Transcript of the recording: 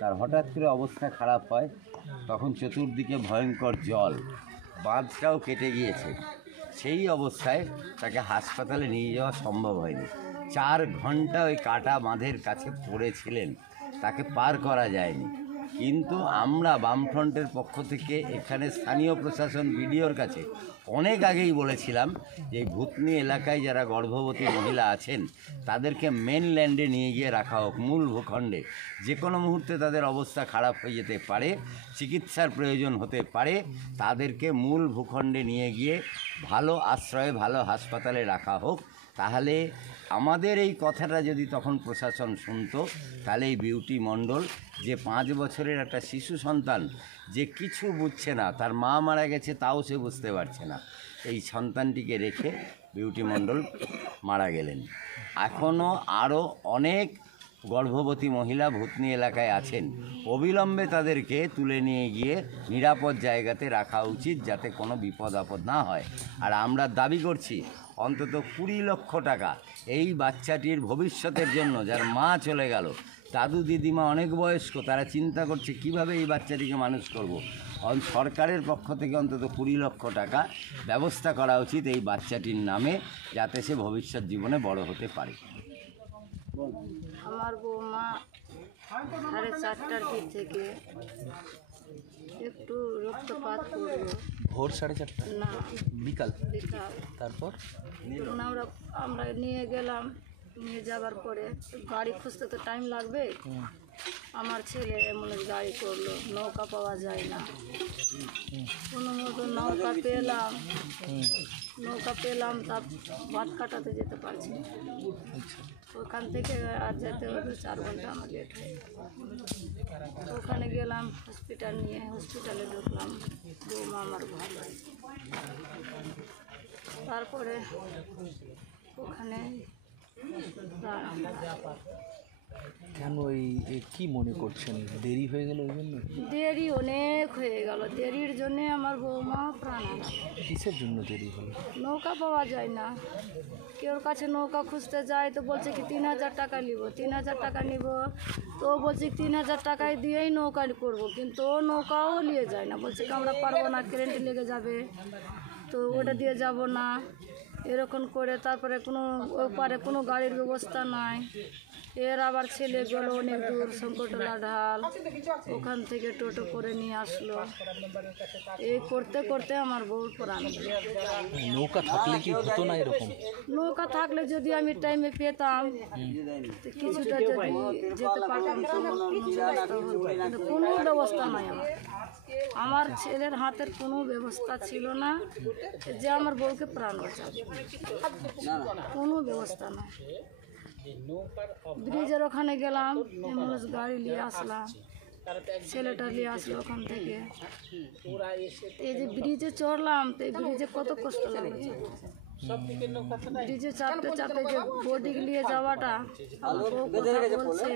তার হঠাৎ করে অবস্থা খারাপ হয়, তখন চতুর্দিকে ভয়ঙ্কর জল, বাঁধটাও কেটে গিয়েছে। সেই অবস্থায় তাকে হাসপাতালে নিয়ে যাওয়া সম্ভব হয়নি। 4 ঘন্টা ওই কাটা বাঁধের কাছে পড়েছিলেন, তাকে পার করা যায়নি। কিন্তু আমরা বামফ্রন্টের পক্ষ থেকে এখানে স্থানীয় প্রশাসন বিডিওর কাছে অনেক আগেই বলেছিলাম যে এই ভূতনি এলাকায় যারা গর্ভবতী মহিলা আছেন তাদেরকে মেনল্যান্ডে নিয়ে গিয়ে রাখা হোক, মূল ভূখণ্ডে। যে কোনো মুহূর্তে তাদের অবস্থা খারাপ হয়ে যেতে পারে, চিকিৎসার প্রয়োজন হতে পারে, তাদেরকে মূল ভূখণ্ডে নিয়ে গিয়ে ভালো আশ্রয়ে ভালো হাসপাতালে রাখা হোক। তাহলে আমাদের এই কথাটা যদি তখন প্রশাসন শুনতো, তাহলে এই বিউটি মণ্ডল, যে 5 বছরের একটা শিশু সন্তান, যে কিছু বুঝছে না, তার মা মারা গেছে তাও সে বুঝতে পারছে না, এই সন্তানটিকে রেখে বিউটি মণ্ডল মারা গেলেন। এখনও আরও অনেক গর্ভবতী মহিলা ভূতনি এলাকায় আছেন। অবিলম্বে তাদেরকে তুলে নিয়ে গিয়ে নিরাপদ জায়গাতে রাখা উচিত, যাতে কোনো বিপদ আপদ না হয়। আর আমরা দাবি করছি অন্তত 20 লক্ষ টাকা এই বাচ্চাটির ভবিষ্যতের জন্য, যার মা চলে গেল, দাদু দিদিমা অনেক বয়স্ক, তারা চিন্তা করছে কিভাবে এই বাচ্চাটিকে মানুষ করব। সরকারের পক্ষ থেকে অন্তত 20 লক্ষ টাকা ব্যবস্থা করা উচিত এই বাচ্চাটির নামে, যাতে সে ভবিষ্যৎ জীবনে বড় হতে পারে। আমার বৌমা 4:30টার দিক থেকে একটু রক্তপাত করলো। ভোর 4:30? না, বিকাল। তারপর আমরা নিয়ে গেলাম। নিয়ে যাবার পরে গাড়ি খুঁজতে তো টাইম লাগবে। আমার ছেলে অ্যাম্বুলেন্স গাড়ি করলো, নৌকা পাওয়া যায় না। কোনো মতো নৌকা পেলাম, তা বাঁধ কাটাতে যেতে পারছি না। ওখান থেকে আর যেতে হতো 4 ঘন্টা আমার লেট হয়। ওখানে গেলাম, হসপিটালে ঢুকলাম, বৌমা আমার ভালো। তারপরে ওখানে কেন এই কি মনে করছেন, দেরি হয়ে গেল ওই জন্য? দেরি অনেক হয়ে গেল, দেরির জন্যে আমার বৌমা প্রাণ হারালো। কিসের জন্য দেরি হলো? নৌকা পাওয়া যায় না। কেউর কাছে নৌকা খুঁজতে যায় তো বলছে কি 3000 টাকা নিব, 3000 টাকা নিব। তো বলছে 3000 টাকায় দিয়েই নৌকা করব, কিন্তু ও নৌকাও নিয়ে যায় না, বলছে কি আমরা পারবো না, কারেন্ট লেগে যাবে, তো ওটা দিয়ে যাব না। এরকম করে তারপরে ওপারে কোনো গাড়ির ব্যবস্থা নাই। এর আবার ছেলে গেল অনেক দূর, শঙ্করতলা ঢাল, ওখান থেকে টোটো করে নিয়ে আসলো। এই করতে করতে আমার বউর প্রাণ গেল। নৌকা থাকলে কি হতো না এরকম? নৌকা থাকলে যদি আমি টাইমে পেতাম, কিছুটা যদি যেতে পারতাম, কোনো ব্যবস্থা নাই। আমার ছেলের হাতের কোনো ব্যবস্থা ছিল না যে আমার বউকে প্রাণ বাঁচাবে, কোনো ব্যবস্থা নাই। ব্রিজের ওখানে গেলাম, অ্যাম্বুলেন্স গাড়ি নিয়ে আসলাম, ছেলেটা নিয়ে আসলো ওখান থেকে। এই যে ব্রিজে চড়লাম, তো এই ব্রিজে কত কষ্ট লাগছে। ব্রিজে চাপতে চাপতে যে বডি নিয়ে যাওয়াটা, আমার বউ কথা বলছে।